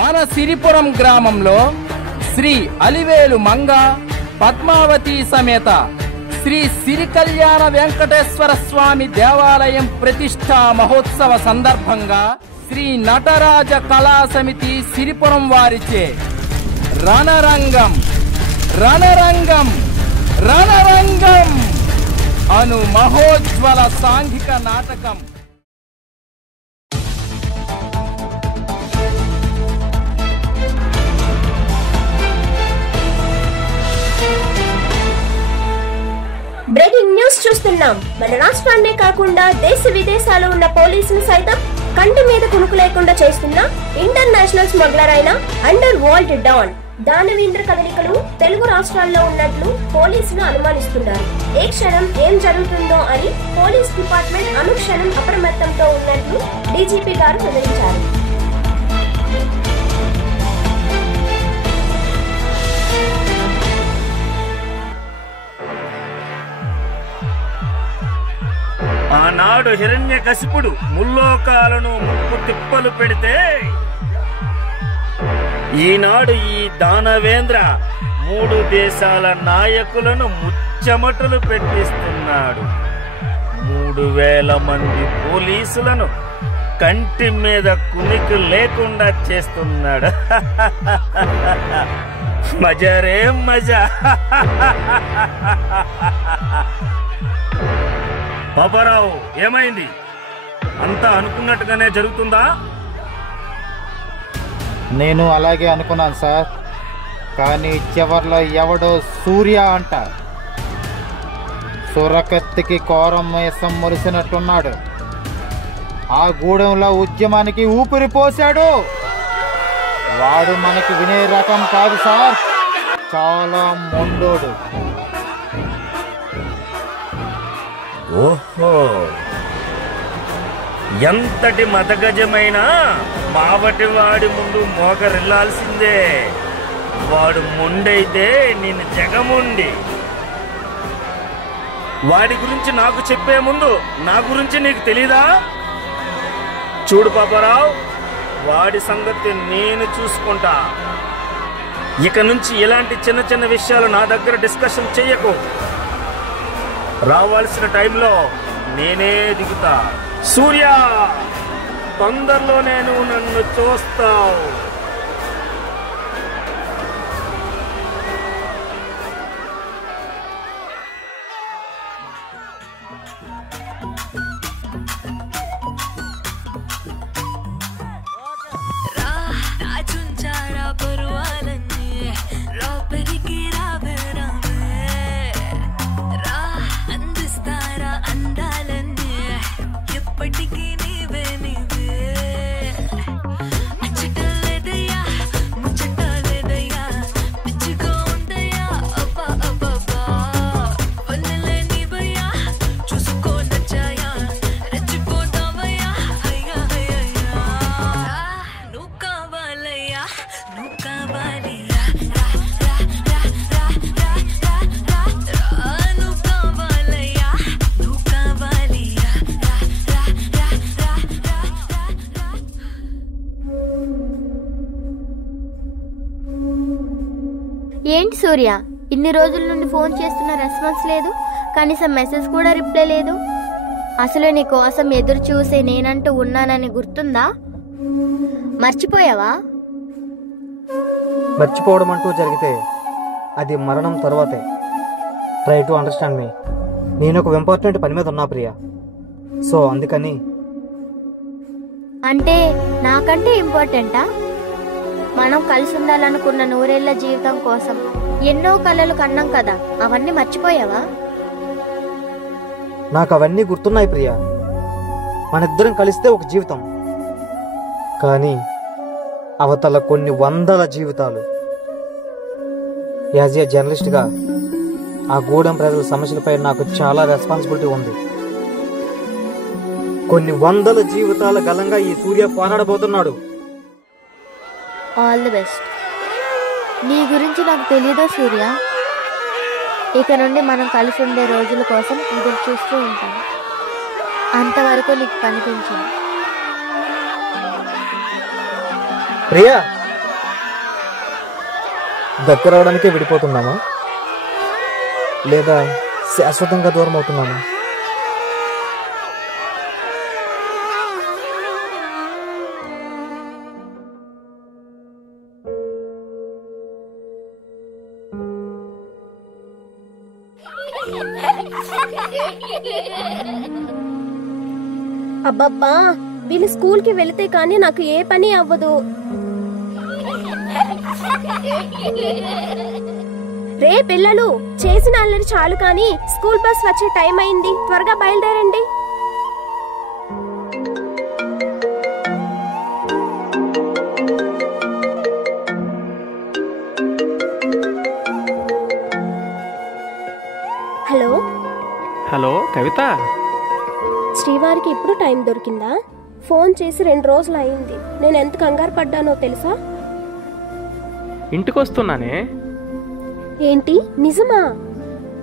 మన సిరిపురం గ్రామంలో శ్రీ అలివేలు మంగ పద్మావతి సమేత శ్రీ సిరి కళ్యాణ వెంకటేశ్వర స్వామి దేవాలయం ప్రతిష్టా మహోత్సవ సందర్భంగా శ్రీ నటరాజ కళా సమితి సిరిపురం వారిచే రణరంగం రణరంగం రణరంగం అను మహోజ్వల సాంఘిక నాటకం బ్రేకింగ్ న్యూస్ చూస్తున్నాం. మన రాష్ట్రాన్నే కాకుండా దేశ విదేశాల్లో ఉన్న పోలీసులు సైతం కంటి మీద కునుకు లేకుండా చేస్తున్న ఇంటర్నేషనల్ స్మగ్లర్ అయిన అండర్ వరల్డ్ డాన్ దానవీంద్ర కదలికలు తెలుగు రాష్ట్రాల్లో ఉన్నట్లు పోలీసులు అనుమానిస్తున్నారు. ఏ క్షణం ఏం జరుగుతుందో అని పోలీస్ డిపార్ట్మెంట్ అనుక్షణం అప్రమత్తంతో ఉన్నట్లు డీజీపీ గారు వివరించారు. ఆనాడు హిరణ్యకశిపుడు ముల్లోకాలను ముప్పు తిప్పలు పెడితే ఈనాడు ఈ దానవేంద్ర 3 దేశాల నాయకులను ముచ్చమటలు పెట్టిస్తున్నాడు. 3000 మంది పోలీసులను కంటి మీద కునికి లేకుండా చేస్తున్నాడు. మజారే మజా. బాబారావు, ఏమైంది? అంతా అనుకున్నట్టుగానే జరుగుతుందా? నేను అలాగే అనుకున్నాను సార్, కానీ చివర్లో ఎవడో సూర్య అంట సురకత్తికి కోరం మేసం మురిసినట్టున్నాడు. ఆ గూడెంలో ఉద్యమానికి ఊపిరి పోశాడు. వాడు మనకి వినే రకం కాదు సార్, చాలా మొండోడు. ఓహో, ఎంతటి మతగజమైనా మావటి వాడి ముందు మోకరిల్లాల్సిందే. వాడు మొండైతే నేను జగముండి. వాడి గురించి నాకు చెప్పే ముందు నా గురించి నీకు తెలీదా? చూడు పాపారావు, వాడి సంగతి నేను చూసుకుంటా. ఇక నుంచి ఇలాంటి చిన్న చిన్న విషయాలు నా దగ్గర డిస్కషన్ చెయ్యకు. రావాల్సిన టైంలో నేనే దిగుతా. సూర్య, తొందరలోనే నువ్వు నన్ను చూస్తావు. ఏంటి సూర్య, ఇన్ని రోజుల నుండి ఫోన్ చేస్తున్న రెస్పాన్స్ లేదు, కనీసం మెసేజ్ కూడా రిప్లై లేదు. అసలు నీ కోసం ఎదురు చూసే నేనంటూ ఉన్నానని గుర్తుందా? మర్చిపోయావా? మర్చిపోవడం అంటూ జరిగితే అది మరణం తర్వాతే. ట్రై టు అండర్స్టాండ్ మీ. నేను ఒక ఇంపార్టెంట్ పని మీద ఉన్నా ప్రియా, సో అందుకని. అంటే నాకంటే ఇంపార్టెంటా? మనం కలిసి ఉండాలనుకున్న 100 ఏళ్ల జీవితం కోసం ఎన్నో కలలు కన్నాం కదా, అవన్నీ మర్చిపోయావా? నాకు అవన్నీ గుర్తున్నాయి ప్రియా. మనిద్దరం కలిస్తే ఒక జీవితం, కానీ అవతల కొన్ని వందల జీవితాలు. యాజ్ ఏ జర్నలిస్ట్గా ఆ గూడెం ప్రజల సమస్యలపై నాకు చాలా రెస్పాన్సిబిలిటీ ఉంది. కొన్ని వందల జీవితాల గలంగా ఈ సూర్య పోరాడబోతున్నాడు. All the best. నీ గురించి నాకు తెలీదా సూర్య? ఇక నుండి మనం కలిసి ఉండే రోజుల కోసం ఎదురు చూస్తూ ఉంటాను. అంతవరకు నీకు కనిపించింది ప్రియా. దగ్గర అవడానికే విడిపోతున్నామా లేదా శాశ్వతంగా దూరం అవుతున్నామా? అబ్బబ్బా, వీళ్ళు స్కూల్కి వెళితే కానీ నాకు ఏ పని అవ్వదు. రే పిల్లలు, చేసిన అల్లరి చాలు కానీ స్కూల్ బస్ వచ్చే టైం అయింది, త్వరగా బయలుదేరండి. హలో హలో కవిత, శ్రీవారికి ఇప్పుడు టైం దొరికిందా? ఫోన్ చేసి 2 రోజులు అయింది. నేను ఎంత కంగారు పడ్డానో తెలుసా? ఇంటికి వస్తున్నానే. ఏంటి, నిజమా?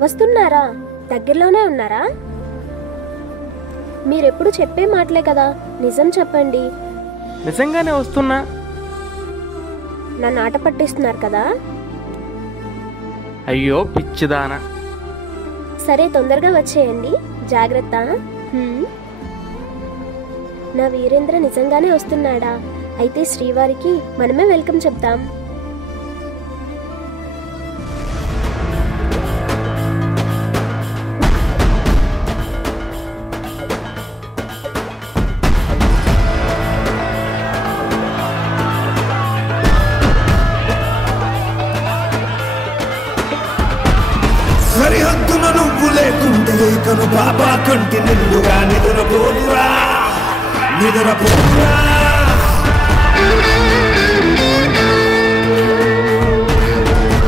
వస్తున్నారా? దగ్గరలోనే ఉన్నారా? మీరెప్పుడు చెప్పే మాటలే కదా, నిజం చెప్పండి. నిజంగానే వస్తున్నా. నన్ను ఆట పట్టిస్తున్నారు కదా? అయ్యో పిచ్చిదానా. సరే, తొందరగా వచ్చేయండి. జాగ్రత్త. నా వీరేంద్ర నిజంగానే వస్తున్నాడా? అయితే శ్రీవారికి మనమే వెల్కమ్ చెప్తాం. సరిహద్దున నువ్వు లేకుంటే కను బాబా కంటి నిండుగా నిద్రపోదురా నిద్రపోదురా.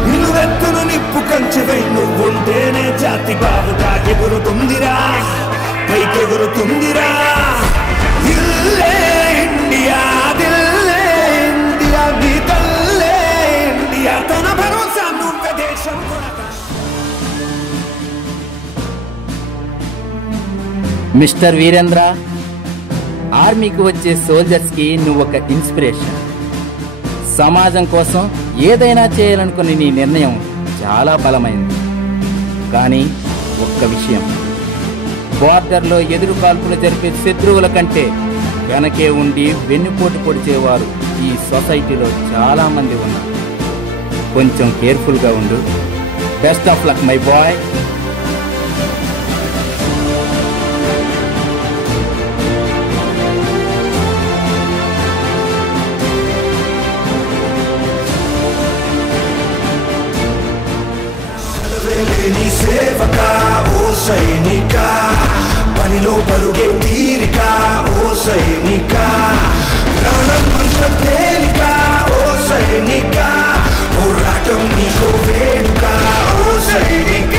నిలువెత్తును నిప్పు కంచెవై నువ్వుంటేనే జాతి బావుగా ఎగురుతుందిరా, పైకెగురుతుందిరా. ఇల్లే ఇండియా, దిల్లే ఇండియా, నీ తల్లే ఇండియా, తన భరోసా నువ్వే దేశం. మిస్టర్ వీరేంద్ర, ఆర్మీకి వచ్చే సోల్జర్స్ కి నువ్వు ఒక ఇన్స్పిరేషన్. సమాజం కోసం ఏదైనా చేయాలనుకునే నీ నిర్ణయం చాలా బలమైంది. కానీ ఒక్క విషయం, బోర్డర్లో ఎదురు కాల్పులు జరిపే శత్రువుల కంటే వెనకే ఉండి వెన్నుపోటు పొడిచేవారు ఈ సొసైటీలో చాలా మంది ఉన్నారు. కొంచెం కేర్ఫుల్గా ఉండు. Best of luck my boy. నీ సేవక ఓ సైనిక, పనిలో పరుగే తీరిక ఓ సైనిక, ప్రాణం అంత తేలిక ఓ సైనిక, పోరాటం నీకో వేడుక ఓ సైనిక.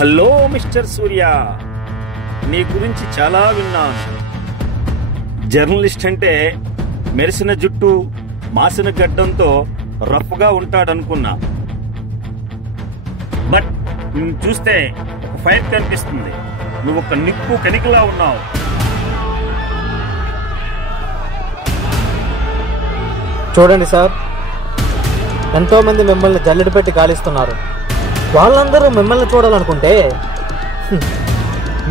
హలో మిస్టర్ సూర్య, నీ గురించి చాలా విన్నాను. జర్నలిస్ట్ అంటే మెరిసిన జుట్టు, మాసిన గడ్డంతో రఫ్గా ఉంటాడనుకున్నా. బట్ నిన్ను చూస్తే ఒక ఫైర్ కనిపిస్తుంది. నువ్వు ఒక నిప్పు కణికలా ఉన్నావు. చూడండి సార్, ఎంతోమంది మిమ్మల్ని జల్లెడ పెట్టి గాలిస్తున్నారు. వాళ్ళందరూ మిమ్మల్ని చూడాలనుకుంటే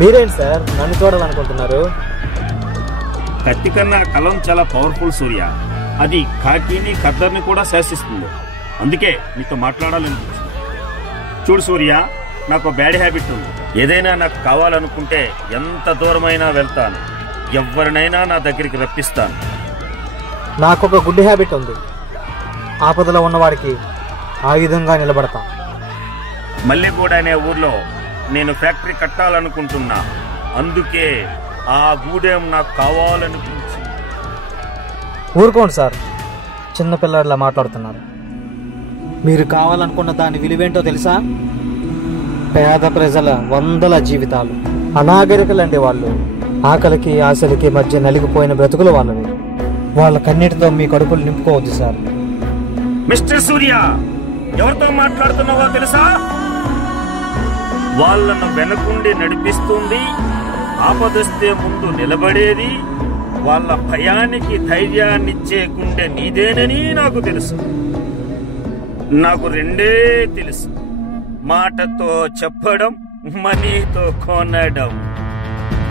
మీరేంటి సార్ నన్ను చూడాలనుకుంటున్నారు? కత్తి కన్నా కలం చాలా పవర్ఫుల్ సూర్య. అది కాకిని ఖద్దర్ని కూడా శాసిస్తుంది. అందుకే నీతో మాట్లాడాలనిపిస్తుంది. చూడు సూర్య, నాకు బ్యాడ్ హ్యాబిట్ ఉంది. ఏదైనా నాకు కావాలనుకుంటే ఎంత దూరమైనా వెళ్తాను. ఎవరినైనా నా దగ్గరికి రప్పిస్తాను. నాకు ఒక గుడ్ హ్యాబిట్ ఉంది. ఆపదలో ఉన్నవాడికి ఆయుధంగా నిలబడతా. మల్లెగూడ అనే ఊర్లో నేను ఫ్యాక్టరీ కట్టాలనుకుంటున్నా. అందుకే ఆ గూడెం నాకు కావాలనిపించింది. ఊరుకోండి సార్, చిన్నపిల్లాడిలా మాట్లాడుతున్నారు. మీరు కావాలనుకున్న దాని విలువేంటో తెలుసా? పేద ప్రజల వందల జీవితాలు. అనాగరికులండి వాళ్ళు. ఆకలికి ఆశలకి మధ్య నలిగిపోయిన బ్రతుకులు వాళ్ళవి. వాళ్ళ కన్నీటితో మీ కడుపులు నింపుకోవద్దు సార్. మిస్టర్ సూర్య, ఎవరితో మాట్లాడుతున్నావో తెలుసా? వాళ్ళను వెనకుండి నడిపిస్తుంది, ఆపదొస్తే ముందు నిలబడేది, వాళ్ళ భయానికి ధైర్యాన్నిచ్చే గుండె నీదేనని నాకు తెలుసు. నాకు రెండే తెలుసు: మాటతో చెప్పడం, మనీతో కొనడం.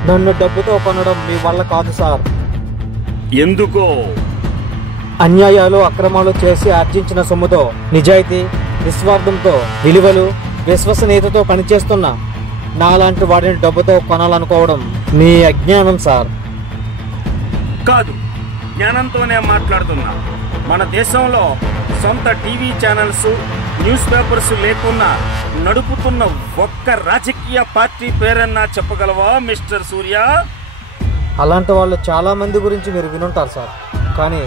నన్ను డబ్బుతో కొనడం మీ వల్ల కాదు సార్. ఎందుకో? అన్యాయాలు అక్రమాలు చేసి ఆర్జించిన సొమ్ముతో, నిజాయితీ నిస్వార్థంతో, విలువలు విశ్వసనీయతతో పనిచేస్తున్న నాలాంటి వాడిని డబ్బుతో కొనాలనుకోవడం మీ అజ్ఞానం సార్. కాదు, జ్ఞానంతోనే మాట్లాడుతున్నా. మన దేశంలో సొంత టీవీ ఛానల్స్, న్యూస్ పేపర్స్ లేకున్నా నడుపుతున్న ఒక్క రాజకీయ పార్టీ పేరన్నా చెప్పగలవా మిస్టర్ సూర్య? అలాంటి వాళ్ళు చాలా మంది గురించి మీరు వినుంటారు సార్, కానీ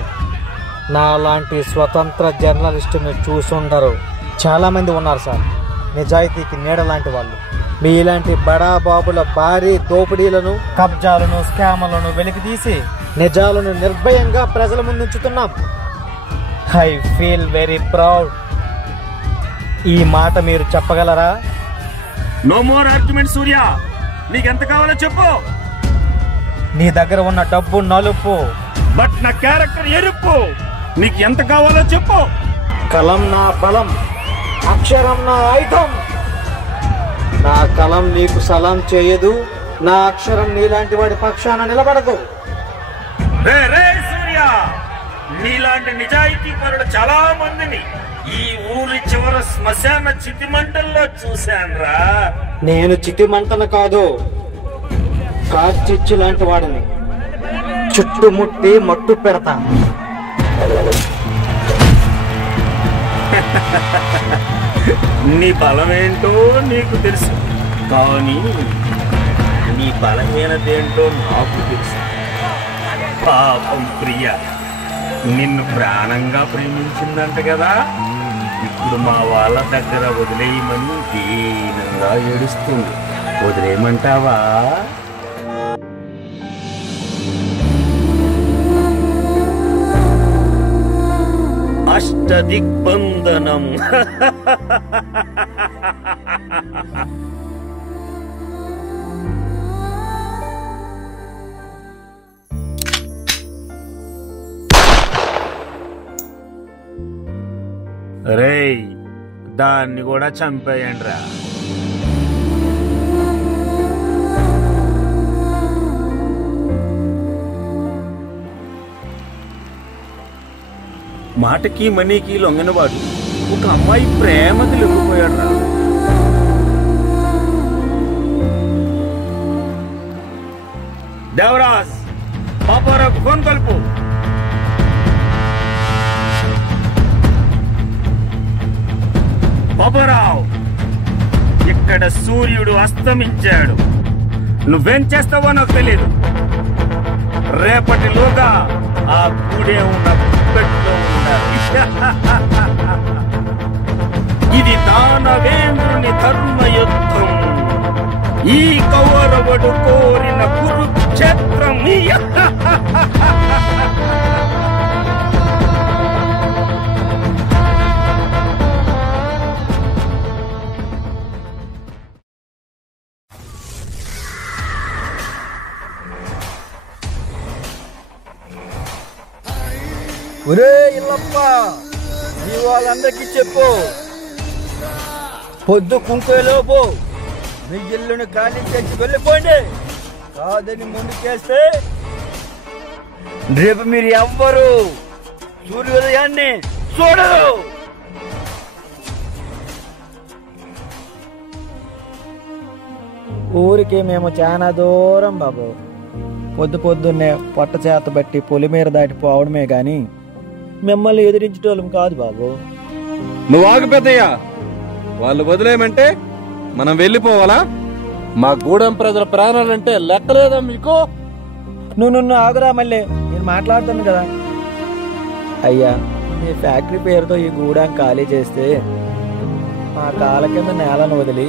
నా లాంటి స్వతంత్ర జర్నలిస్టుని చూసుండరు. చాలా మంది ఉన్నారు సార్, నిజాయితీకి నీడ లాంటి వాళ్ళు. మీలాంటి బడా బాబుల భారీ దోపిడీలను, కబ్జాలను, స్కామ్లను వెలికితీసి నిజాలను నిర్భయంగా ప్రజల ముందుంచుతున్నాం. I feel very proud. ఈ మాట మీరు చెప్పగలరా? No more argument Surya. నీకెంత కావాలో చెప్పు. నీ దగ్గర ఉన్న డబ్బు నలుపు, బట్ నా క్యారెక్టర్ ఎరుపు. నీకు ఎంత కావాలో చెప్పు. కలం నా బలం, అక్షరం నా ఆయుధం. నా కలం నీకు సలాం చేయదు, నా అక్షరం నీలాంటి వాడి పక్షాన నిలబడదు. రే సూర్య, నీలాంటి నిజాయితీ పరుడు చాలా మందిని ఈ ఊరి చివర శ్మశాన చితిమంటల్లో చూశానురా. నేను చితిమంటను కాదు, కార్చిచ్చు లాంటి వాడిని. చుట్టుముట్టి మట్టు పెడతా. నీ బలమేంటో నీకు తెలుసు, కానీ నీ బలహీనతేంటో నాకు తెలుసు. పాపం ప్రియ నిన్ను ప్రాణంగా ప్రేమించిందంట కదా. ఇప్పుడు మా వాళ్ళ దగ్గర వదిలేయమని దీనంగా ఏడుస్తుంది. వదిలేయమంటావా? అష్టదిగ్బంధనం. రేయ్, దాన్ని కూడా చంపేయండి రా. మాటకి మనీకి లొంగనవాడు ఒక అమ్మాయి ప్రేమకి లొంగిపోయాడు రా. దేవరాజ్, పాపారావు ఫోన్ కలుపు. పాపారావు, ఇక్కడ సూర్యుడు అస్తమించాడు. నువ్వేం చేస్తావో నాకు తెలియదు. రేపటిలోగా ఆ గూడే ఉన్న గుప్పెట్లో ఉండాలి. ఇది దానవేంద్రుని ధర్మయుద్ధం. ఈ కౌరవుడు కోరిన కురుక్షేత్రం. ఒరే ఇల్లప్ప, నీ వాళ్ళందరికీ చెప్పు, పొద్దు కుంకులోపు మీ ఇల్లును ఖాళీ చేసి వెళ్ళిపోండి. కాదని ముందుకేస్తే రేపు మీరు ఎవ్వరు సూర్యోదయాన్ని చూడరు. ఊరికి మేము చాలా దూరం బాబు. పొద్దున్నే పొట్ట చేత బట్టి పొలిమేర దాటిపోవడమే గాని మిమ్మల్ని ఎదిరించటోళ్ళం కాదు బాబు. నువ్వు ఆగు పెద్దయ్యా. వాళ్ళు వదిలేయమంటే మనం వెళ్ళిపోవాలా? మా గూడెం ప్రజల ప్రాణాలంటే లెక్కలేదా మీకు? నువ్వు ఆగురా మళ్ళీ, నేను మాట్లాడుతాను కదా. అయ్యా, మీ ఫ్యాక్టరీ పేరుతో ఈ గూడాం ఖాళీ చేస్తే మా కాళ్ళ కింద నేలను వదిలి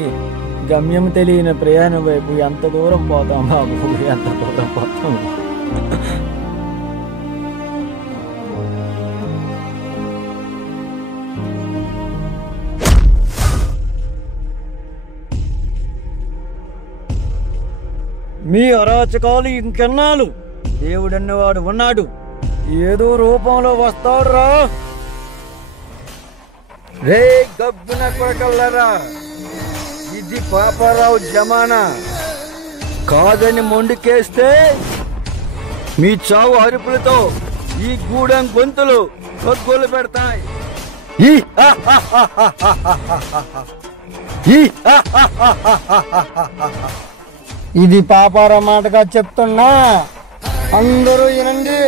గమ్యం తెలియని ప్రయాణం వైపు ఎంత దూరం పోతాం బాబు, ఎంత దూరం పోతాం. మీ అరాచకాలు ఇంకెన్నాళ్ళు? దేవుడన్నవాడు ఉన్నాడు, ఏదో రూపంలో వస్తాడురా. రే గబ్బున కొరకల్లరా, ఇది పాపారావు జమానా. కాదని మొండికేస్తే మీ చావు అరుపులతో ఈ గూడెం గొంతులు కొగ్గులు పెడతాయి. ఇది పాపారావు మాటగా చెప్తున్నా, అందరూ వినండి.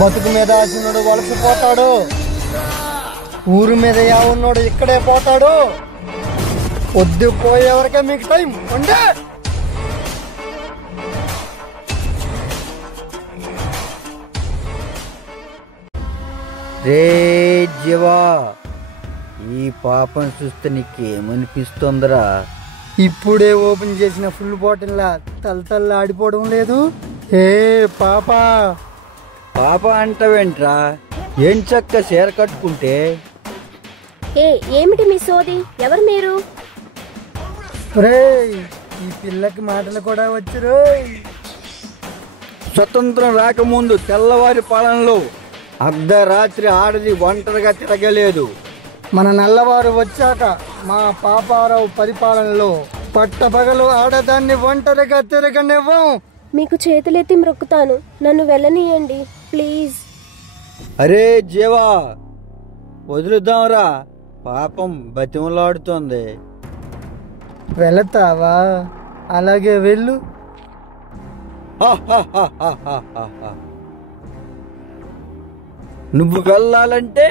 బతుకు మీద ఆశనుడు వలసపోతాడు, ఊరు మీద యావున్నాడు ఇక్కడే పోతాడు. పొద్దు పోయేవరకే మీకు టైం ఉండే. రే జీవా, ఈ పాపం చూస్తే నీకేమనిపిస్తుందిరా? ఇప్పుడే ఓపెన్ చేసిన ఫుల్ బాటిల్లా తల ఆడిపోవడం లేదు. ఏ పాప పాప అంటావేంట్రా? ఏం చక్క చీర కట్టుకుంటే. ఏమిటి మీ సోది? ఎవరు మీరు? ఈ పిల్లకి మాటలు కూడా వచ్చురు. స్వతంత్రం రాకముందు తెల్లవారి పాలనలో అర్ధరాత్రి ఆడది ఒంటరిగా తిరగలేదు. మన నల్లవారు వచ్చాక మా పాపారావు పరిపాలనలో పట్టపగలు ఆడదాన్ని ఒంటరిగా తిరగనివ్వం. మీకు చేతులెత్తి మ్రొక్కుతాను, నన్ను వెళ్ళనీయండి ప్లీజ్. అరే జీవా, వదులుదాంరా, పాపం బతిమలాడుతోంది. వెళతావా? అలాగే వెళ్ళు. నువ్వు వెళ్ళాలంటే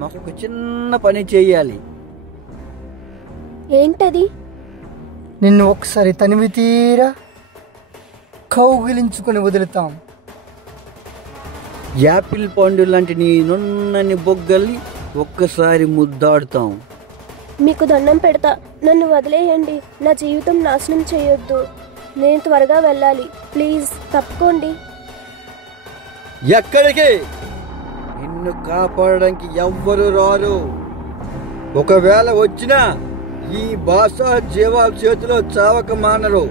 మాకు ఒక చిన్న పని చెయ్యాలి. ఏంటది? నిన్ను ఒకసారి తనివి తీరా కౌగిలించుకుని వదులుతాం. యాపిల్ పండు లాంటి నీ నున్నని బొగ్గల్ని ఒక్కసారి ముద్దాడుతాం. మీకు దండం పెడతా, నన్ను వదిలేయండి. నా జీవితం నాశనం చేయొద్దు. నేను త్వరగా వెళ్ళాలి, ప్లీజ్ తప్పుకోండి. ఎక్కడికి? నిన్ను కాపాడడానికి ఎవ్వరు రారు. ఒకవేళ వచ్చినా ఈ భాష జీవాల చేతిలో చావక మానరు.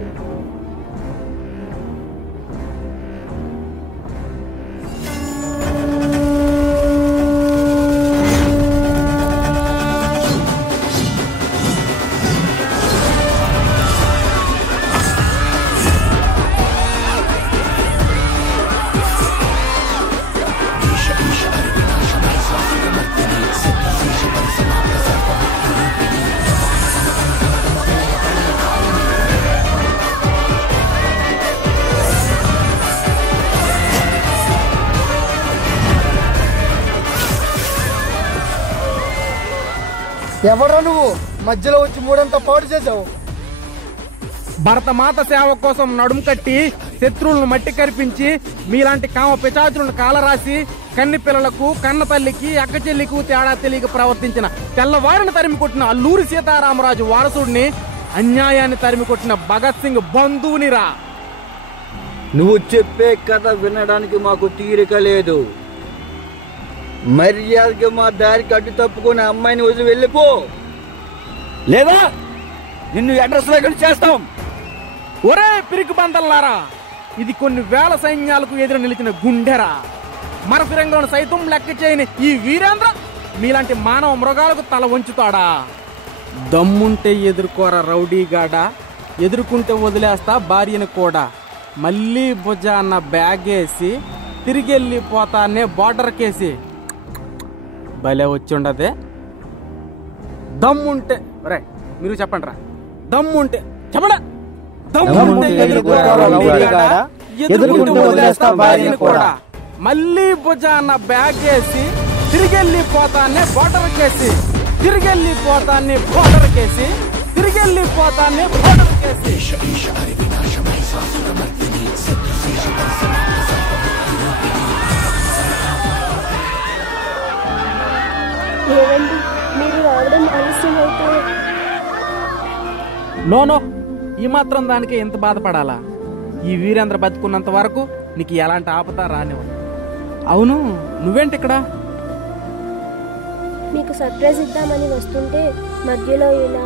ఎవరా నువ్వు? మధ్యలో వచ్చి మూడంతా పాడు చేసావు. భరతమాత సేవ కోసం నడుము కట్టి శత్రువులను మట్టి కరిపించి మీలాంటి కామ పిచాచులను కాలరాసి కన్ని పిల్లలకు కన్న తల్లికి అక్క చెల్లికి తేడా తెలియక ప్రవర్తించిన తెల్లవారిని తరిమి కొట్టిన అల్లూరి సీతారామరాజు వారసుడిని, అన్యాయాన్ని తరిమి కొట్టిన భగత్ సింగ్ బంధువునిరా. నువ్వు చెప్పే కథ వినడానికి మాకు తీరిక లేదు. మర్యాదగా మా దారికి అడ్డు తప్పుకొని అమ్మాయిని వదిలి వెళ్ళిపో, లేదా నిన్ను అడ్రస్ లేకుండా చేస్తాం. ఒరే పిరికి బందల్లారా, ఇది కొన్ని వేల సైన్యాలకు ఎదురు నిలిచిన గుండెరా. మన ఫిరంగులను సైతం లెక్క చేయని ఈ వీరేంద్ర మీలాంటి మానవ మృగాలకు తల వంచుతాడా? దమ్ముంటే ఎదుర్కోరా రౌడీగాడా, ఎదుర్కొంటే వదిలేస్తా భార్యను కూడా. మళ్ళీ భుజ అన్న బ్యాగ్ వేసి తిరిగి వెళ్ళిపోతానే బార్డర్ కేసి భలే వచ్చుండదే. దమ్ముంటే రే మీరు చెప్పండి రా, దమ్ముంటే చెప్పడా, దమ్ముంటే ఎదుర్కొంటూ వదిలేస్తా భార్యను కూడా. మళ్ళీ భుజ అన్న బ్యాగ్ వేసి తిరిగి వెళ్ళిపోతానే బార్డర్ కేసి, తిరిగి వెళ్ళిపోతానే బార్డర్ కేసి, తిరిగి వెళ్ళిపోతానే బార్డర్ కేసి. నో ఈ మాత్రం దానికి ఎంత బాధపడాలా? ఈ వీరేంద్ర బతుకున్నంత వరకు నీకు ఎలాంటి ఆపద రానివ్వ. అవును, నువ్వేంటి ఇక్కడ? మీకు సర్ప్రైజ్ ఇద్దామని వస్తుంటే మధ్యలో ఇలా.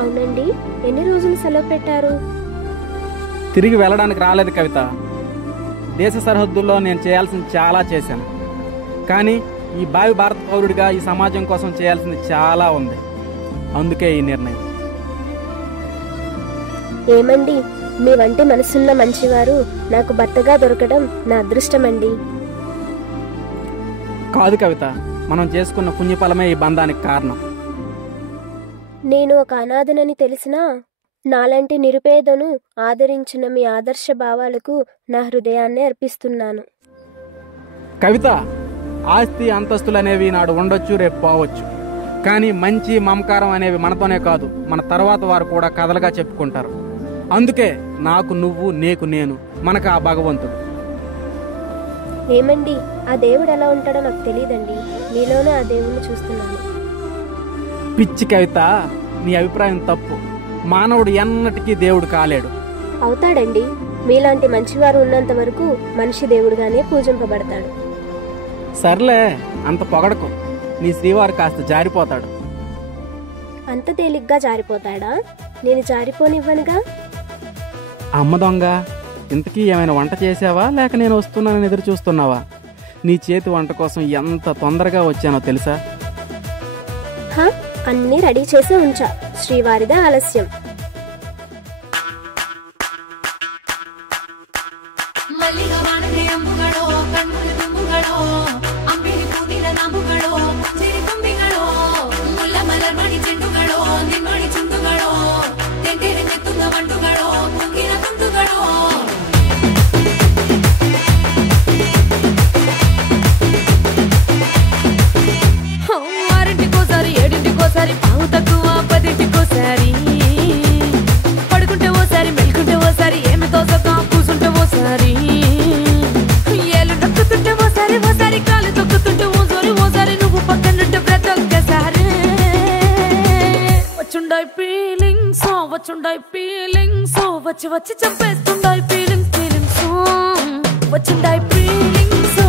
అవునండి, ఎన్ని రోజులు సెలవు పెట్టారు? తిరిగి వెళ్ళడానికి రాలేదు కవిత. దేశ సరిహద్దుల్లో నేను చేయాల్సింది చాలా చేశాను. కానీ ఈ భావి భారత పౌరుడిగా ఈ సమాజం కోసం చేయాల్సింది చాలా ఉంది. అందుకే ఈ నిర్ణయం. ఏమండి, మీ వంటి మనసున్న మంచివారు నాకు భర్తగా దొరకడం నా అదృష్టమండి. కాదు కవిత, మనం చేసుకున్న పుణ్యఫలమే ఈ బంధానికి కారణం. నేను ఒక అనాథనని తెలిసినా నాలాంటి నిరుపేదను ఆదరించిన మీ ఆదర్శ భావాలకు నా హృదయాన్ని అర్పిస్తున్నాను. కవిత, ఆస్తి అంతస్తులు అనేవి నాడు ఉండొచ్చు, రేపు పోవచ్చు. కానీ మంచి మమకారం అనేవి మనతోనే కాదు, మన తర్వాత వారు కూడా కథలుగా చెప్పుకుంటారు. అందుకే నాకు నువ్వు, నీకు నేను, మనకు ఆ భగవంతుడు. ఏమండి, ఆ దేవుడు ఎలా ఉంటాడో నాకు తెలియదండి. మీలోనే ఆ దేవుణ్ణి చూస్తున్నాను. పిచ్చి కవిత, నీ అభిప్రాయం తప్పు. మానవుడు ఎన్నటికీ దేవుడు కాలేడు. అవుతాడండి. మీలాంటి మంచివారు ఉన్నంత వరకు మనిషి దేవుడుగానే పూజింపబడతాడు. సర్లే, అంత పొగడకు. నీ శ్రీవారు కాస్త జారిపోతాడు. అంత తేలిగ్గా జారిపోతాడా? నేను జారిపోనివ్వనుగా. అమ్మ దొంగ, ఇంతకీ ఏమైనా వంట చేసావా, లేక నేను వస్తున్నానని ఎదురు చూస్తున్నావా? నీ చేతి వంట కోసం ఎంత తొందరగా వచ్చానో తెలుసా? అన్నీ రెడీ చేసి ఉంచా. శ్రీవారిదే ఆలస్యం. ఓసారి పావు తక్కువ 10ంటికోసారి పడుకుంటే ఓసారి మెలుకుంటే ఓసారి ఏమి తోసక కూసుంటే ఓసారి ఏళ్ళు నొక్కుతుంటే ఓసారి ఓసారి కాలు తొక్కుతుంటే ఓసారి నువ్వు పక్కనుంటే ప్రతి ఒక్కసారి వచ్చుండాయి ఫీలింగ్స్ వచ్చి వచ్చి చంపేస్తుండాయి ఫీలింగ్స్ వచ్చుండాయి ఫీలింగ్స్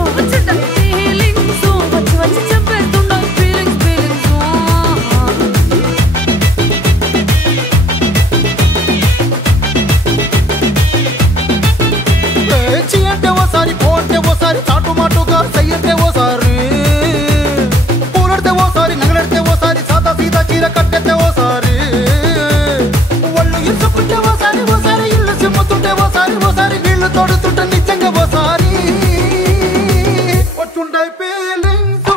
వచ్చి వచ్చి చంపేస్తుండాయి ఫీలింగ్స్ అంటే ఓసారి పోంటే ఓసారి చాటు మాటుగా సయ్యంటే ఓసారి పూలడితే ఓసారి నగలడితే ఓసారి సాదా సీదా చీర కట్టెతే ఓసారి ఒళ్ళు ఇసుకుంటే ఓసారి ఇల్లు సిమ్ముతుంటే ఓసారి నీళ్లు తోడుతుంటే నిజంగా ఓసారి వచ్చుండాయి ఫీలింగ్స్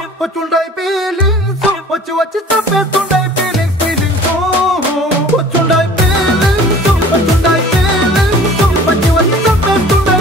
వచ్చి వచ్చి చంపేస్తుండాయి ఫీలింగ్స్ వచ్చుండాయి ఫీలింగ్స్ వచ్చి వచ్చి చంపేస్తుండాయి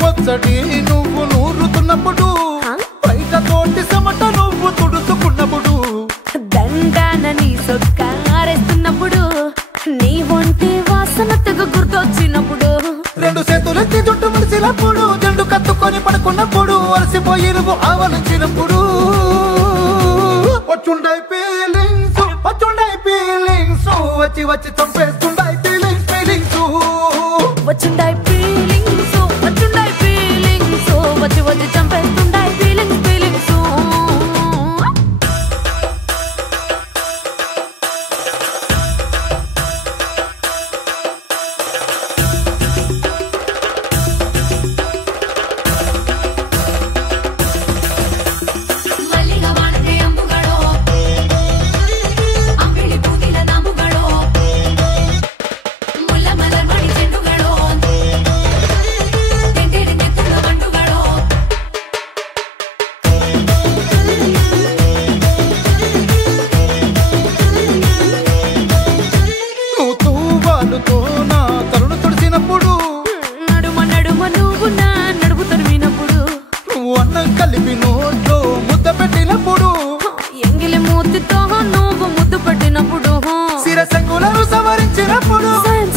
పొచ్చడి నువ్వు నూరుతున్నప్పుడు బయట తోటి సమట నువ్వు తుడుచుకున్నప్పుడు దండాన నీ సొక్కారేస్తున్నప్పుడు నీ ఒంటి వాసన తెగ గుర్తొచ్చినప్పుడు రెండు చేతులెత్తి జుట్టు ముడిసినప్పుడు జండు కత్తుకొని పడుకున్నప్పుడు అలసిపోయి నువ్వు ఆవలించినప్పుడు వచ్చుండాయి ఫీలింగ్స్ వచ్చి వచ్చి చంపేస్తుండాయి ఫీలింగ్స్ వచ్చుండాయి ఫీలింగ్స్ వచ్చి వచ్చి చంపేస్తుండాయి ఫీలింగ్స్ ముల్ల మలర్ మడి చెండుగడో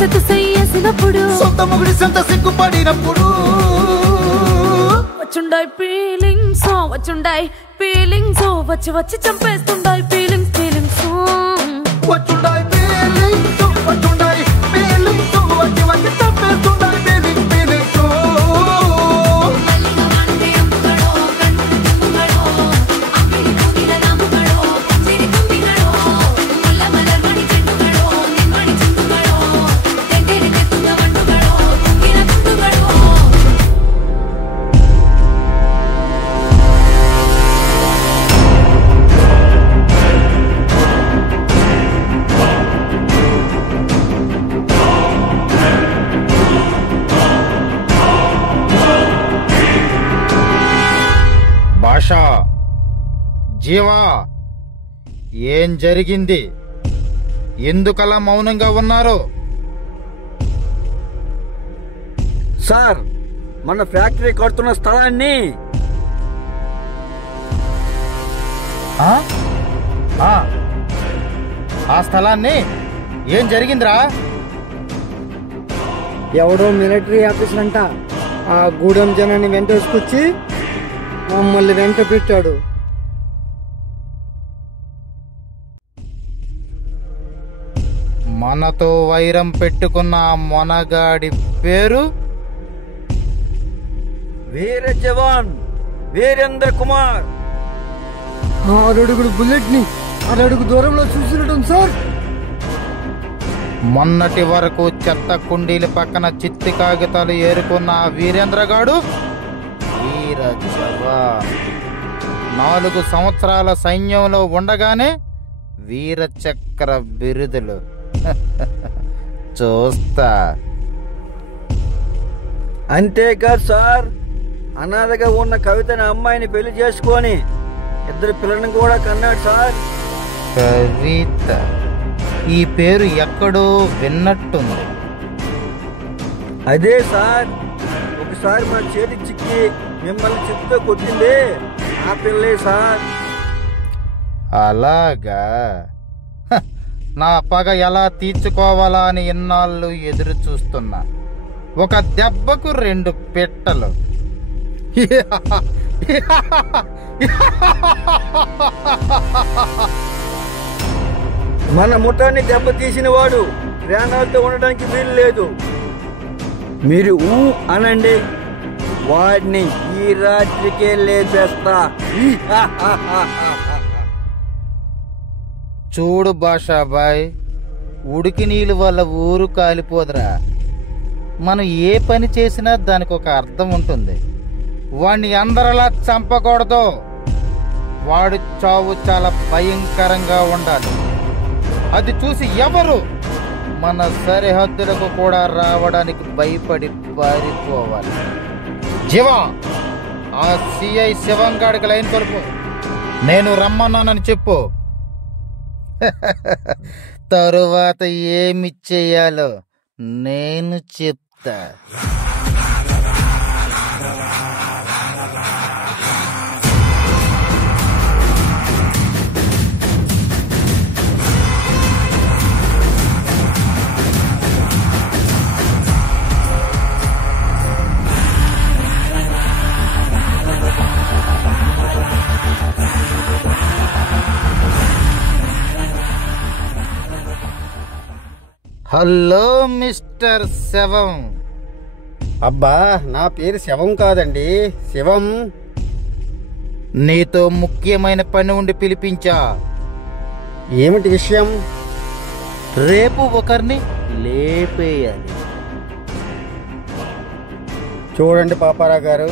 చేతు చేసినప్పుడు సొంత మొగుడి సొంత సిగ్గుపడినప్పుడు వచ్చుండాయి ఫీలింగ్స్ వచ్చుండాయి ఫీలింగ్స్ వచ్చి వచ్చి చంపేస్తుండాయి ఫీలింగ్స్ వచ్చుండాయి ఫీలింగ్స్ వచ్చుండాయి ఫీలింగ్స్ వచ్చి వచ్చి చంపేస్తుండాయి ఫీలింగ్స్ భాష జీవా ఏం జరిగింది? ఎందుకలా మౌనంగా ఉన్నారు? సార్, మన ఫ్యాక్టరీ కడుతున్న స్థలాన్ని ఆ స్థలాన్ని ఏం జరిగిందిరా? ఎవడో మిలిటరీ ఆఫీసర్ అంట ఆ గూడెం జనాన్ని వెంటేసుకొచ్చి మమ్మల్ని వెంట పెట్టాడు. మనతో వైరం పెట్టుకున్న ఆ మొనగాడి పేరు వీర జవాన్ వీరేంద్ర కుమార్. 6 అడుగుల బుల్లెట్ ని 6 అడుగు దూరంలో చూసినట్టు సార్. మొన్నటి వరకు చెత్త కుండీల పక్కన చిత్తి కాగితాలు ఏరుకున్న ఆ వీరేంద్రగాడు వీర జవాన్. 4 సంవత్సరాల సైన్యంలో ఉండగానే వీర చక్ర బిరుదులు. చూస్తా. అంతేకాదు సార్, అనాథగా ఉన్న కవితని అమ్మాయిని పెళ్లి చేసుకొని 2 పిల్లలను కూడా కన్నాడు సార్. కవిత, ఈ పేరు ఎక్కడో విన్నట్టుంది. అదే సార్, ఒకసారి మా చేతి చిక్కి మిమ్మల్ని చెప్పుతో కొట్టిందే ఆ పిల్లే సార్. అలాగా? నా పగ ఎలా తీర్చుకోవాలా అని ఇన్నాళ్ళు ఎదురు చూస్తున్నా. ఒక దెబ్బకు 2 పెట్టలు. మన ముఠాన్ని దెబ్బతీసిన వాడు ప్రాణాలతో ఉండడానికి వీలు లేదు. మీరు ఊ అనండి, వాడిని ఈ రాత్రికే లేపేస్తా. చూడు భాషాబాయ్, ఉడికి నీళ్ళు వల్ల ఊరు కాలిపోదురా. మనం ఏ పని చేసినా దానికి ఒక అర్థం ఉంటుంది. వాడిని అందరిలా చంపకూడదు. వాడి చావు చాలా భయంకరంగా ఉండాలి. అది చూసి ఎవరు మన సరిహద్దులకు కూడా రావడానికి భయపడి పారిపోవాలి. జీవా, ఆ సిఐ శివంగాడికి లైన్ కొలుపు. నేను రమ్మన్నానని చెప్పు. తరువాత ఏమి చెయ్యాలో నేను చెప్తా. హలో మిస్టర్ శవం. అబ్బా, నా పేరు శవం కాదండి, శివం. నీతో ముఖ్యమైన పని ఉండి పిలిపించా. ఏమిటి విషయం? రేపు ఒకరిని లేపేయాలి. చూడండి పాపారావు గారు,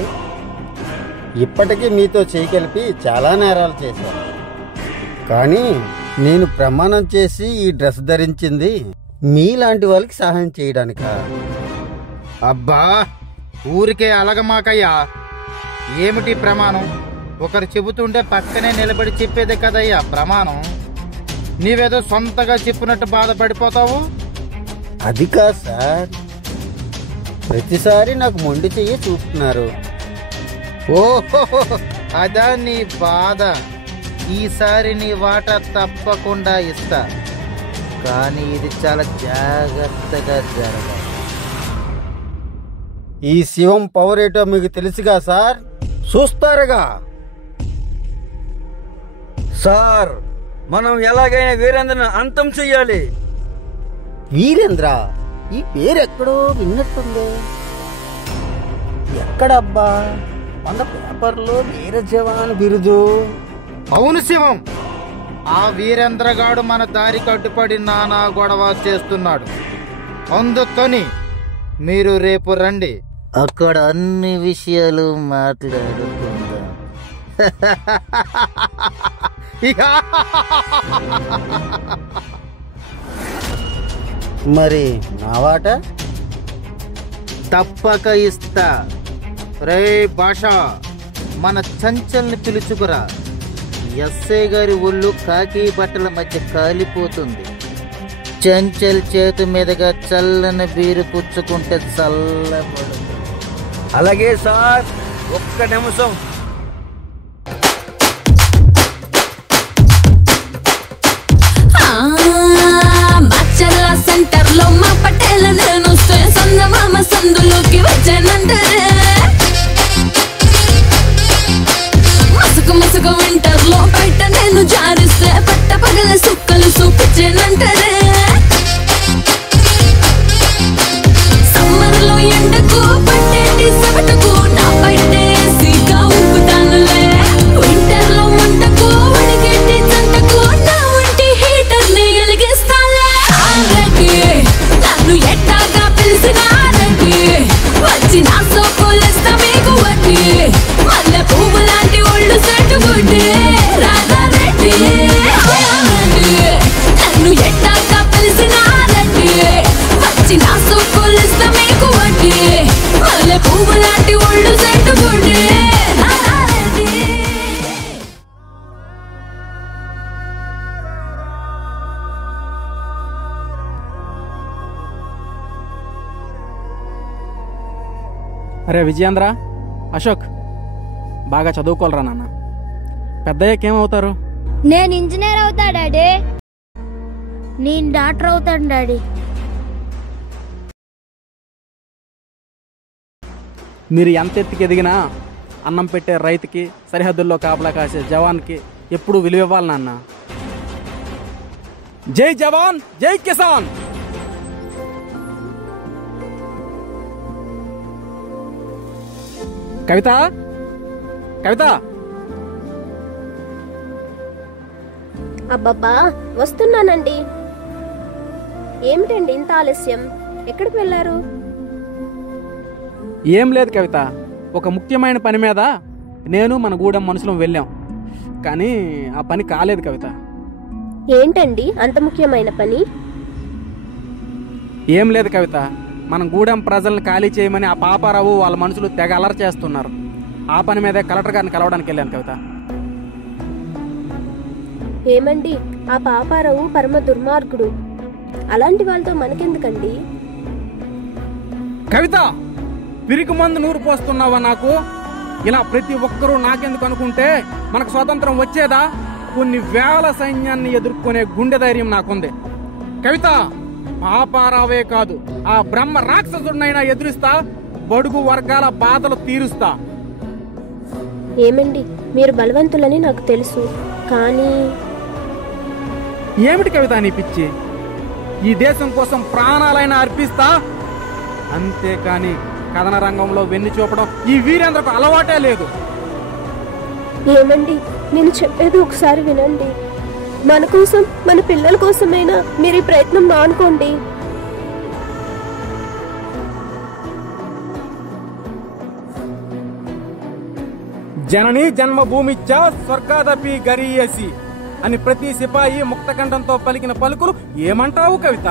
ఇప్పటికీ మీతో చేయి కలిపి చాలా నేరాలు చేశాను. కానీ నేను ప్రమాణం చేసి ఈ డ్రెస్ ధరించింది మీలాంటి వాళ్ళకి సహాయం చేయడానిక. అబ్బా, ఊరికే అలగమాకయ్యా. ఏమిటి ప్రమాణం? ఒకరు చెబుతుంటే పక్కనే నిలబడి చెప్పేదే కదయ్యా ప్రమాణం. నీవేదో సొంతగా చెప్పినట్టు బాధపడిపోతావు. అది కాదు సార్, ప్రతిసారి నాకు మొండి చెయ్యి చూస్తున్నారు. ఓహో, అదా నీ బాధ. ఈసారి నీ వాటా తప్పకుండా ఇస్తా. కానీ ఇది చాలా జాగ్రత్తగా జరగాలి. ఈ శివం పవర్ ఏటో మీకు తెలుసుగా సార్, చూస్తారుగా. సార్, మనం ఎలాగైనా వీరేంద్రను అంతం చెయ్యాలి. వీరేంద్ర, ఈ పేరు ఎక్కడో విన్నట్టుంది. ఎక్కడబ్బా? మన పేపర్లో వీర జవాన్ బిరుదు. అవును శివం, ఆ వీరేంద్రగాడు మన దారికి అడ్డుపడి నానా గొడవ చేస్తున్నాడు. అందుకని మీరు రేపు రండి, అక్కడ అన్ని విషయాలు మాట్లాడుకుందాం. మరి నా వాట తప్పక ఇస్తా. రే భాష, మన చంచల్ని పిలుచుకురా. ఎస్ఐ గారి ఒళ్ళు కాకి బట్టల మధ్య కాలిపోతుంది. చంచల్ చేతి మీదుగా చల్లని బీరు పుచ్చుకుంటే చల్లబడు. అలాగే సార్, ఒక్క నిమిషం. మచ్చల సెంటర్ లో మా పటేల నేను సందమామ సందులోకి వచ్చానంటారే. మసుకు మసుకు వింటర్ లో బయట నేను జారిస్తే పట్ట పగల సుక్కలు చూపించానంటారే. సమ్మర్ లో ఎండకు పట్టేటి సబటకు నా బయట ఏసీగా ఊపుతానులే. వింటర్ లో మంటకు వణిగేటి జంటకు నా వంటి హీటర్ ని వెలిగిస్తాలే. నన్ను ఎట్టాగా పిలిచినా రండి, వచ్చి నా సోపులేస్తా మీకు వడ్డీ. మల్లె పువ్వు లాంటి ఒళ్ళు సెట్టుగుడ్డి రాధారెడ్డి. నన్ను ఎట్టాగా పిలిచినా రండి, వచ్చి నా సోపులేస్తా మీకు వడ్డీ. మల్లె పువ్వు లాంటి ఒళ్ళు సెట్టుగుడ్డి రాధారెడ్డి. అరే విజయేంద్ర, అశోక్, బాగా చదువుకోవాలరా నాన్న. పెద్దయ్యకి ఏమవుతారు? నేను ఇంజనీర్ అవుతా డాడీ. నేను డాక్టర్ అవుతాను డాడీ. మీరు ఎంత ఎత్తుకి ఎదిగినా అన్నం పెట్టే రైతుకి, సరిహద్దుల్లో కాపలా కాసే జవాన్కి ఎప్పుడు విలువ ఇవ్వాలి నాన్న. జై జవాన్, జై కిసాన్. కవిత, కవిత. అబ్బబ్బా, వస్తున్నానండి. ఏమిటండి ఇంత ఆలస్యం? ఎక్కడికి వెళ్ళారు? ఏం లేదు కవిత, ఒక ముఖ్యమైన పని మీద నేను మన గూడెం మనుషులం వెళ్ళాం, కానీ ఆ పని కాలేదు కవిత. ఏంటండి అంత ముఖ్యమైన పని? ఏం లేదు కవిత, మన గూడెం ప్రజల్ని ఖాళీ చేయమని ఆ పాపారావు వాళ్ళ మనుషులు తెగ అలర్ చేస్తున్నారు. ఆ పని మీదే కలెక్టర్ గారిని కలవడానికి వెళ్ళాను కవిత. ఏమండి, ఆ పాపారావు పరమ దుర్మార్గుడు. అలాంటి వాళ్ళతో మనకెందుకండి? కవిత, పిరికి మందు నూరు పోస్తున్నావా నాకు? ఇలా ప్రతి ఒక్కరూ నాకెందుకు అనుకుంటే మనకు స్వాతంత్రం వచ్చేదా? కొన్ని వేల సైన్యాన్ని ఎదుర్కొనే గుండె ధైర్యం నాకుంది కవిత. పాపారావే కాదు, ఆ బ్రహ్మ రాక్షసుడినైనా ఎదురిస్తా, బడుగు వర్గాల బాధలు తీరుస్తా. ఏమండి, మీరు బలవంతులని నాకు తెలుసు, కానీ ఏమిటి కవిత నీ పిచ్చి? ఈ దేశం కోసం ప్రాణాలైనా అర్పిస్తా, అంతేకాని కథన రంగంలో వెన్ను చూపడం ఈ వీరేంద్రకు అలవాటే లేదు. ఏమండి, నేను చెప్పేది ఒకసారి వినండి. మన కోసం, మన పిల్లల కోసమైనా మీరు ఈ ప్రయత్నం మానుకోండి. జననీ జన్మభూమిచ్చ స్వర్గాదపి గరీయసి అని ప్రతి సిపాయి ముక్తకంఠంతో పలికిన పలుకులు ఏమంటావు కవిత?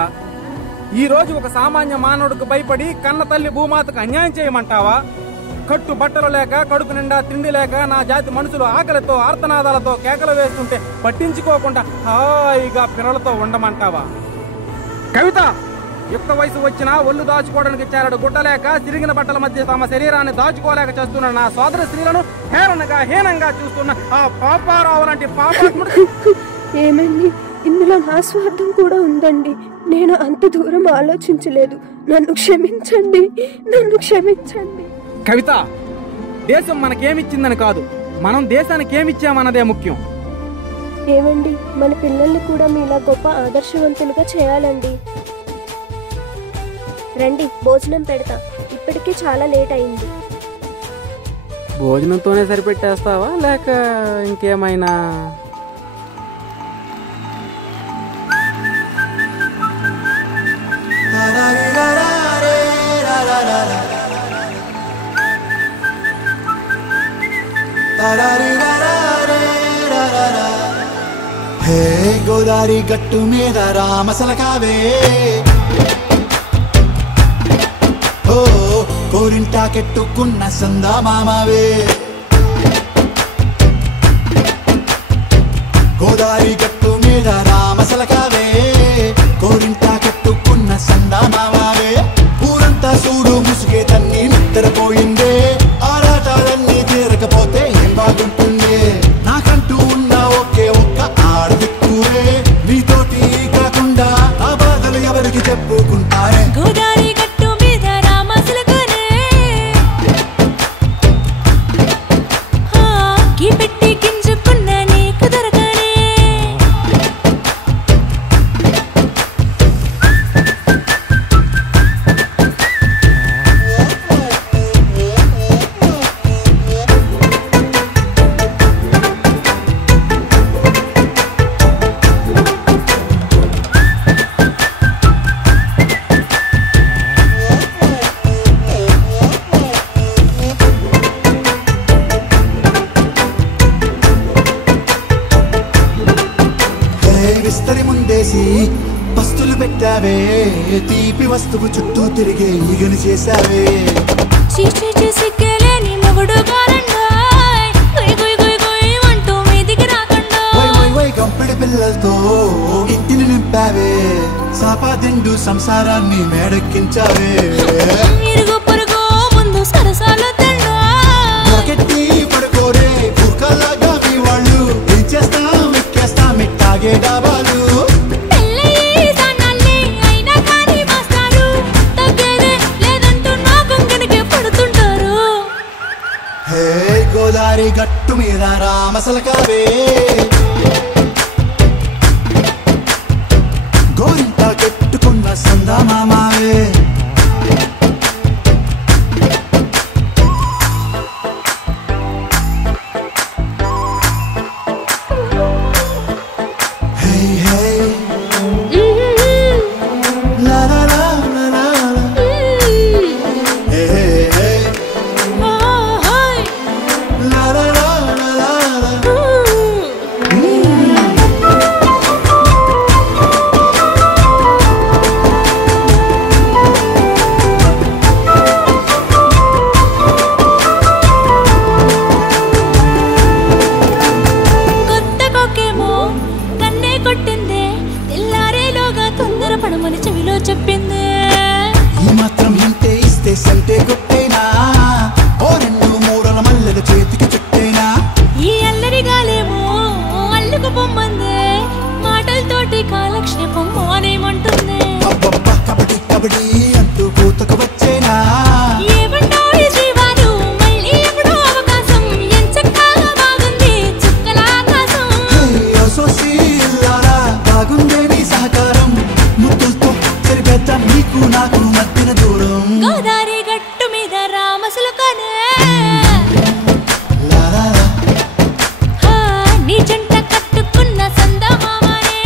ఈ రోజు ఒక సామాన్య మానవుడికి భయపడి కన్న తల్లి భూమాతకు అన్యాయం చేయమంటావా? కట్టు బట్టలు లేక, కడుపు నిండా తిండి లేక నా జాతి మనుషులు ఆకలితో ఆర్తనాదాలతో కేకలు వేస్తుంటే పట్టించుకోకుండా హాయిగా పిల్లలతో ఉండమంటావా? కవిత, యుక్త వయసు వచ్చినా ఒళ్ళు దాచుకోవడానికి చాలడు గుడ్డలేక, తిరిగిన బట్టల మధ్య తమ శరీరాన్ని దాచుకోలేక చేస్తున్న నా సోదర స్త్రీలను హీనంగా చూస్తున్న ఆ పాపారావు లాంటి పాపాత్ముడు. ఏమండి, ఇందులో నా స్వార్థం కూడా ఉందండి. నేను అంత దూరం ఆలోచించలేదు. నన్ను క్షమించండి, నన్ను క్షమించండి. కవిత, దేశం మనకేమిచ్చిందని కాదు, మనం దేశానికి ఏమిచ్చామన్నదే ముఖ్యం. ఏమండి, మన పిల్లల్ని కూడా మీలా గొప్ప ఆదర్శవంతులుగా చేయాలండి. రండి, భోజనం పెడతా. ఇప్పటికే చాలా లేట్ అయింది. భోజనంతోనే సరిపెట్టేస్తావా లేక ఇంకేమైనా? హే గోదారి గట్టు మీద రామసలకావే, ఓ కోరింటాకెట్టుకున్న సందా మామావే. గోదారి గట్టు మీద రామసలకావే, కోరింటాకెట్టుకున్న సందా మామావే. ఊరంతా చూడు ముసుగే తన్ని నిద్రపోయిందే, ఆరాటాలన్నీ తీరకపోతే ఏం బాగుంటుంది. నాకంటూ ఉన్న ఒకే ఒక్క ఆడదిక్కువే, నీతోటి కాకుండా ఆ బాధలు ఎవరికి చెప్పుకుంటారే. గోదారి గట్టు మీద రామసలకనే, గీ పెట్టి గింజుకున్న నీకు దొరకనే. విస్తరి ముందేసి పస్తులు పెట్టావే, తీపి వస్తువు చుట్టూ తిరిగే ఈగని చేశావే. సిగ్గలేని మొగుడు కారండాయ్, గుయ్ గుయ్ గుయ్ గుయ్ అంటూ మీదికి రాకుండా. వై గంపెడి పిల్లలతో ఇంటిని నింపావే, సాపాదిండు సంసారాన్ని మేడెక్కించావే. ఇరుగు పొరుగు ముందు సరసాలు తండా, రాకెట్టి పడుకోరే భూకలాగా మీ వాళ్ళు. ఏం చేస్తాం ఎక్కేస్తాం మిట్టాగే డాబాలు. గోదారి గట్టు మీద రామసలకావే, గోరింట కెట్టుకున్న సందా మామావే. సంటే కొట్టేనా, ఓ రెండు మూడల మల్లెల చేతికి చుట్టేనా. ఈ అల్లరి గాలేమో అల్లుకు పొమ్మందే, మాటలతోటి కాలక్షేపం మానేమంటుంది. అబ్బబ్బా కబడ్డీ కబడ్డీ అంటూ కూతకు వచ్చేనా. ఏమంటారు జీవాలు మళ్ళీ ఎప్పుడో అవకాశం, ఎంచక్కా బాగుంది చుక్కల ఆకాశం. బాగుందే నీ సహకారం, ముద్దులతో సరిపెద్దాం నీకు నాకు మధ్యన దూరం. గోదారి గట్టు మీద రామసలకనే, నీ జంట కట్టుకున్న సందమామనే.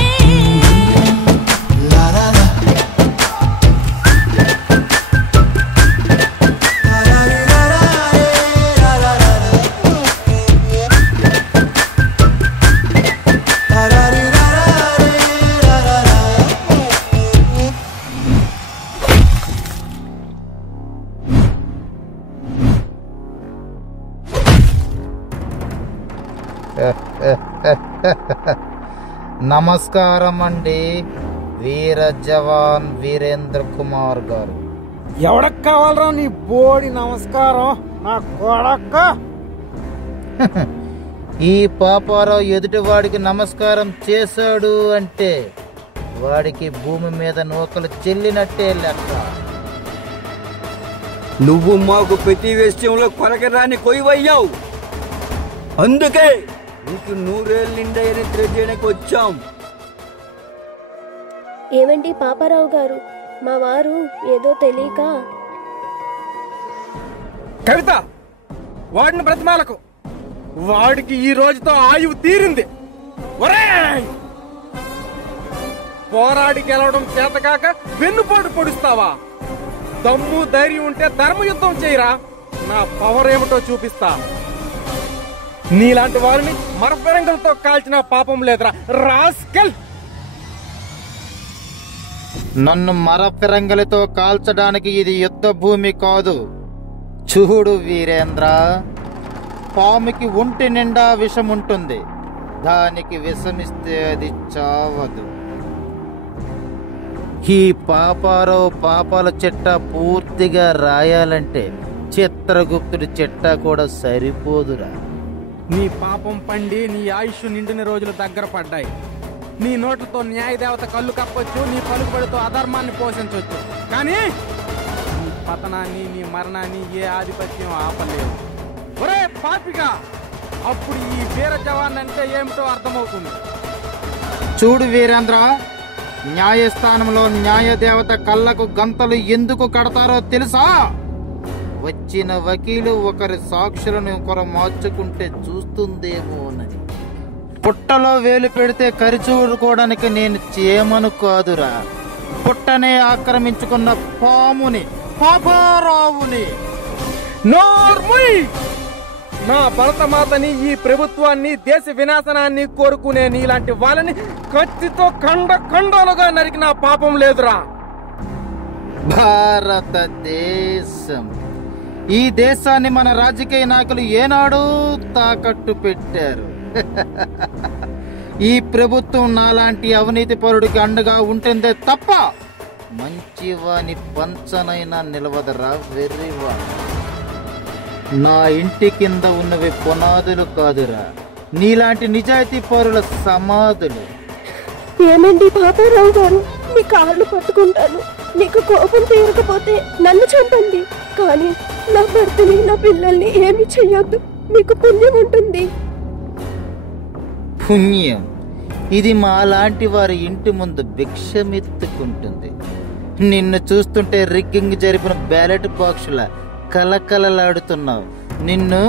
నమస్కారం అండి, వీర జవాన్ వీరేంద్ర కుమార్ గారు. ఎవడకు కావాలరా నీ బోడి నమస్కారం నా కొడక్క? ఈ పాపారావు ఎదుటివాడికి నమస్కారం చేశాడు అంటే వాడికి భూమి మీద నూకలు చెల్లినట్టే లెక్క. నువ్వు మాకు ప్రతి విషయంలో కొరకరాని కొయ్యవయ్యావు. అందుకే నీకు 100 ఏళ్ళు నిండాయని తెలియజేయడానికి వచ్చాం. ఏమండి పాపారావు గారు, మా వారు ఏదో తెలియక. కవిత, వాడిని బ్రతిమాలకు. వాడికి ఈ రోజుతో ఆయువు తీరింది. ఒరేయ్, పోరాడి గెలవడం చేతకాక వెన్నుపోటు పొడుస్తావా? దమ్ము ధైర్యం ఉంటే ధర్మయుద్ధం చేయరా. నా పవర్ ఏమిటో చూపిస్తా. నీలాంటి వారిని మరఫిరంగులతో కాల్చిన పాపం లేదురా రాస్కెల్. నన్ను మరఫిరంగులతో కాల్చడానికి ఇది యుద్ధ భూమి కాదు. చూడు వీరేంద్ర, పాముకి ఒంటి నిండా విషం ఉంటుంది, దానికి విషమిస్తే అది చావదు. ఈ పాపారావు పాపాల చిట్ట పూర్తిగా రాయాలంటే చిత్రగుప్తుడి చిట్ట కూడా సరిపోదురా. నీ పాపం పండి నీ ఆయుష్ నిండిన రోజులు దగ్గర పడ్డాయి. నీ నోట్లతో న్యాయదేవత కళ్ళు కప్పొచ్చు, నీ పలుకుబడితో అధర్మాన్ని పోషించవచ్చు, కానీ నీ పతనాన్ని నీ మరణాన్ని ఏ ఆధిపత్యం ఆపలేవు. ఒరే పాపిగా, అప్పుడు ఈ వీర జవాన్ అంటే ఏమిటో అర్థమవుతుంది. చూడు వీరేంద్ర, న్యాయస్థానంలో న్యాయదేవత కళ్ళకు గంతలు ఎందుకు కడతారో తెలుసా? వచ్చిన వకీలు ఒకరి సాక్షులను ఒకరు మార్చుకుంటే చూస్తుందేమోనని. పుట్టలో వేలు పెడితే కరిచూడుకోవడానికి నేను చేయమను కాదురా, పుట్టనే ఆక్రమించుకున్న పాముని, పాపారావుని. నోర్ముయ్! నా భరతమాతని, ఈ ప్రభుత్వాన్ని, దేశ వినాశనాన్ని కోరుకునే నీలాంటి వాళ్ళని కత్తితో ఖండ ఖండాలుగా నరికిన పాపం లేదురా. భారతదేశం, ఈ దేశాన్ని మన రాజకీయ నాయకులు ఏనాడూ తాకట్టు పెట్టారు. ఈ ప్రభుత్వం నాలాంటి అవినీతి పరుడికి అండగా ఉంటుందే తప్ప మంచివాని పంచనైనా నిలవదరా వెర్రివా. నా ఇంటి కింద ఉన్నవి పునాదులు కాదురా, నీలాంటి నిజాయితీ పరుల సమాధులు. ఏమండి పాపారావు గారు, మీ కాళ్ళు పట్టుకుంటాను. మీకు కోపం తీరకపోతే నన్ను చంపండి, కానీ నా భర్తని, నా పిల్లల్ని ఏమి చెయ్యొద్దు. మీకు పుణ్యం ఉంటుంది. పుణ్యం? ఇది మా లాంటి వారి ఇంటి ముందు భిక్షమెత్తుకుంటుంది. నిన్ను చూస్తుంటే రిగ్గింగ్ జరిపిన బ్యాలెట్ బాక్సుల కలకలలాడుతున్నావు. నిన్ను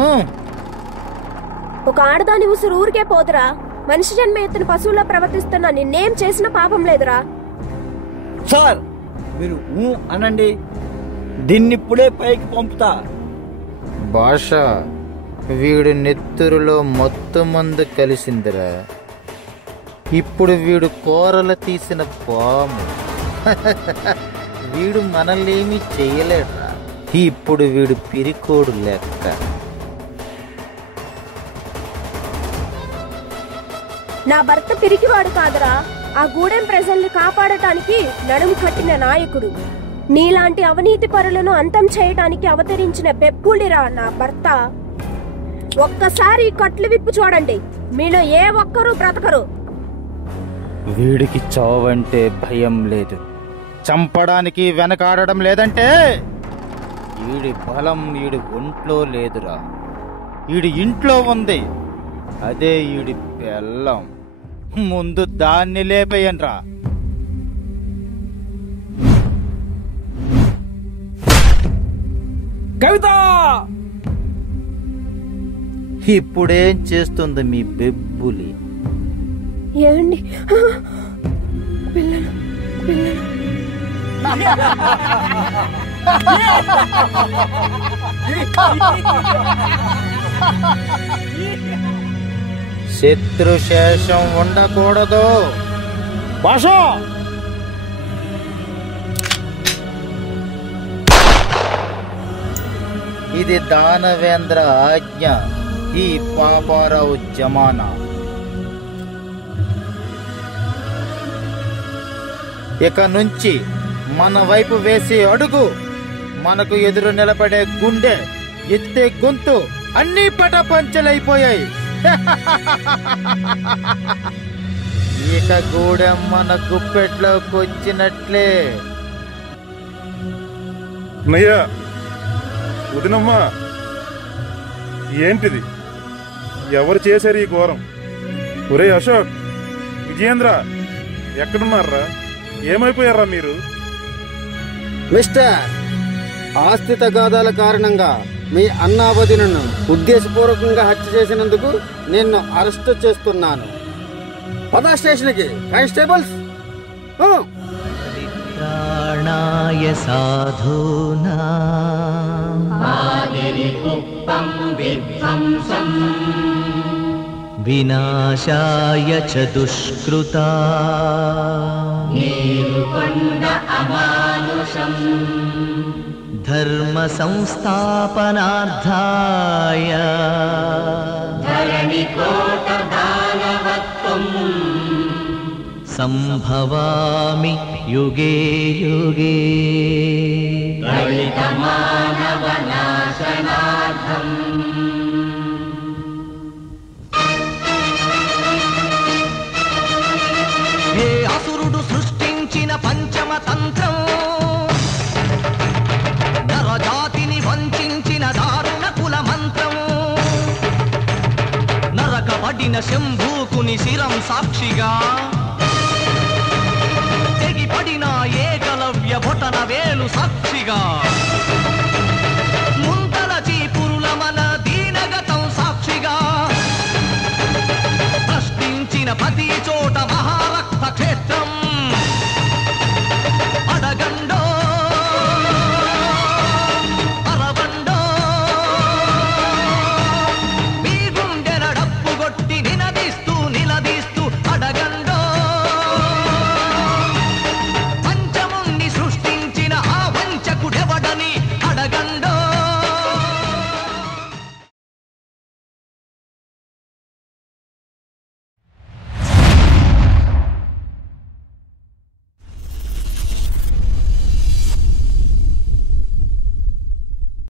ఒక ఆడదాని ఉసురు ఊరికే పోదురా. మనిషి జన్మ ఎత్తిన పశువులా ప్రవర్తిస్తున్నా నిన్నేం చేసిన పాపం లేదురా. సార్, మీరు అనండి, దీన్నిప్పుడే పైకి పంపుతా. భాష, వీడు నెత్తురులో మొత్తం మందు కలిసిందిరా. ఇప్పుడు వీడు కూరల తీసిన పాము. వీడు మనల్నేమీ చేయలేడురా. ఇప్పుడు వీడు పిరికోడు లెక్క. నా భర్త పిరికివాడు కాదురా, ఆ గూడెం ప్రజల్ని కాపాడటానికి నడుము కట్టిన నాయకుడు. నీలాంటి అవినీతి పరులను అంతం చేయటానికి అవతరించిన బెబ్బులిరా నా భర్త. ఒక్కసారి కట్లు విప్పు చూడండి, మీలో ఏ ఒక్కరూ బ్రతకరు. వీడికి చావంటే భయం లేదు, చంపడానికి వెనకాడడం లేదంటే వీడి బలం వీడి ఒంట్లో లేదురా. వీడి ఇంట్లో ఉంది, అదే వీడి బెల్లం. ముందు దాన్ని లేపేయండ్రా. కవిత, ఇప్పుడేం చేస్తుంది మీ బెబ్బులి? ఏమండి, పిల్లలు పిల్లలు శత్రుశేషం ఉండకూడదు. భాష, ఇది దానవేంద్ర ఆజ్ఞ. ఈ పాపారావు జమానా. ఇక నుంచి మన వైపు వేసే అడుగు, మనకు ఎదురు నిలబడే గుండె, ఎత్తే గొంతు అన్నీ పటపంచలైపోయాయి. ఇక గూడెం మన గుప్పెట్లోకి వచ్చినట్లే. నయ్యా, వదినమ్మా, ఏంటిది? ఎవరు చేశారు ఈ ఘోరం? ఒరే అశోక్, విజయేంద్ర, ఎక్కడున్నారా? ఏమైపోయారా మీరు? మిస్టర్, ఆస్తి తగాదాల కారణంగా మీ అన్నావదినను ఉద్దేశపూర్వకంగా హత్య చేసినందుకు నిన్ను అరెస్ట్ చేస్తున్నాను. పద స్టేషన్కి. కానిస్టేబుల్స్, ప్రాణాయ సాధూనా వినాశాయ చ దుష్కృతా ధర్మ సంస్థాపనార్థాయ సంభవామి యుగే యుగే హే అసురుడు సృష్టించిన పంచమ తంత్రం, నరజాతిని వంచిన దారుణ కుల మంత్రం, నరకబడిన శంభూకుని శిరం సాక్షిగా, తెగిపడిన ఏకలవ్య బొటన వేలు సాక్షిగా, ముంతల చీపురుల మన దీనగతం సాక్షిగా, ప్రశ్నించిన ప్రతి చోట మహారక్త క్షేత్ర